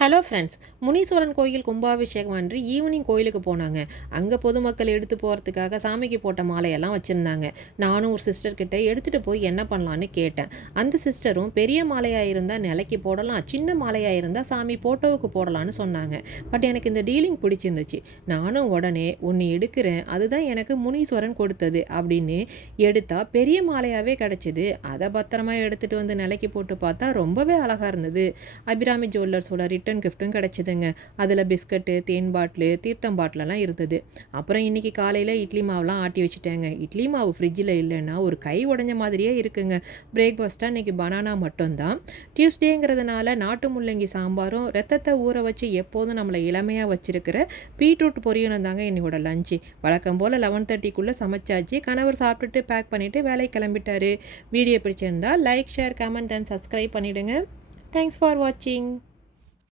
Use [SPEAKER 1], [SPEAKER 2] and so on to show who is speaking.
[SPEAKER 1] Hello friends Muneeswaran கோயில் கும்பாபிஷேகம் அன்று ஈவினிங் கோயிலுக்கு போனாங்க. அங்கே பொதுமக்கள் எடுத்து போகிறதுக்காக சாமிக்கு போட்ட மாலையெல்லாம் வச்சுருந்தாங்க. நானும் ஒரு சிஸ்டர்கிட்ட எடுத்துகிட்டு போய் என்ன பண்ணலான்னு கேட்டேன். அந்த சிஸ்டரும் பெரிய மாலையாக இருந்தால் நிலைக்கு போடலாம் சின்ன மாலையாக இருந்தால் சாமி போட்டோவுக்கு போடலான்னு சொன்னாங்க. பட் எனக்கு இந்த டீலிங் பிடிச்சிருந்துச்சு. நானும் உடனே ஒன்று எடுக்கிறேன். அதுதான் எனக்கு முனீஸ்வரன் கொடுத்தது அப்படின்னு எடுத்தால் பெரிய மாலையாகவே கிடச்சிது. அதை பத்திரமா எடுத்துகிட்டு வந்து நிலைக்கு போட்டு பார்த்தா ரொம்பவே அழகாக இருந்தது. அபிராமி ஜுவல்லர்ஸோட ரிட்டன் கிஃப்ட்டும் கிடச்சிதுங்க. அதில் பிஸ்கட்டு தேன் பாட்டிலு தீர்த்தம் பாட்டிலெல்லாம் இருந்தது. அப்புறம் இன்றைக்கி காலையில் இட்லி மாவுலாம் ஆட்டி வச்சுட்டேங்க. இட்லி மாவு ஃப்ரிட்ஜில் இல்லைன்னா ஒரு கை உடஞ்ச மாதிரியே இருக்குங்க. பிரேக்ஃபாஸ்ட்டாக இன்றைக்கி பனானா மட்டும்தான். டியூஸ்டேங்கிறதுனால நாட்டு முள்ளங்கி சாம்பாரும் ரத்தத்தை ஊற வச்சு எப்போதும் நம்மளை இளமையாக வச்சுருக்கிற பீட்ரூட் பொரியலும் தாங்க என்னோட லஞ்சு வழக்கம் போல் லெவன் தேர்ட்டிக்குள்ளே சமைச்சாச்சு. கணவர் சாப்பிட்டுட்டு பேக் பண்ணிவிட்டு வேலைக்கு கிளம்பிட்டாரு. வீடியோ பிடிச்சிருந்தா like share comment and subscribe பண்ணிவிடுங்க தேங்க்ஸ் ஃபார் வாட்சிங்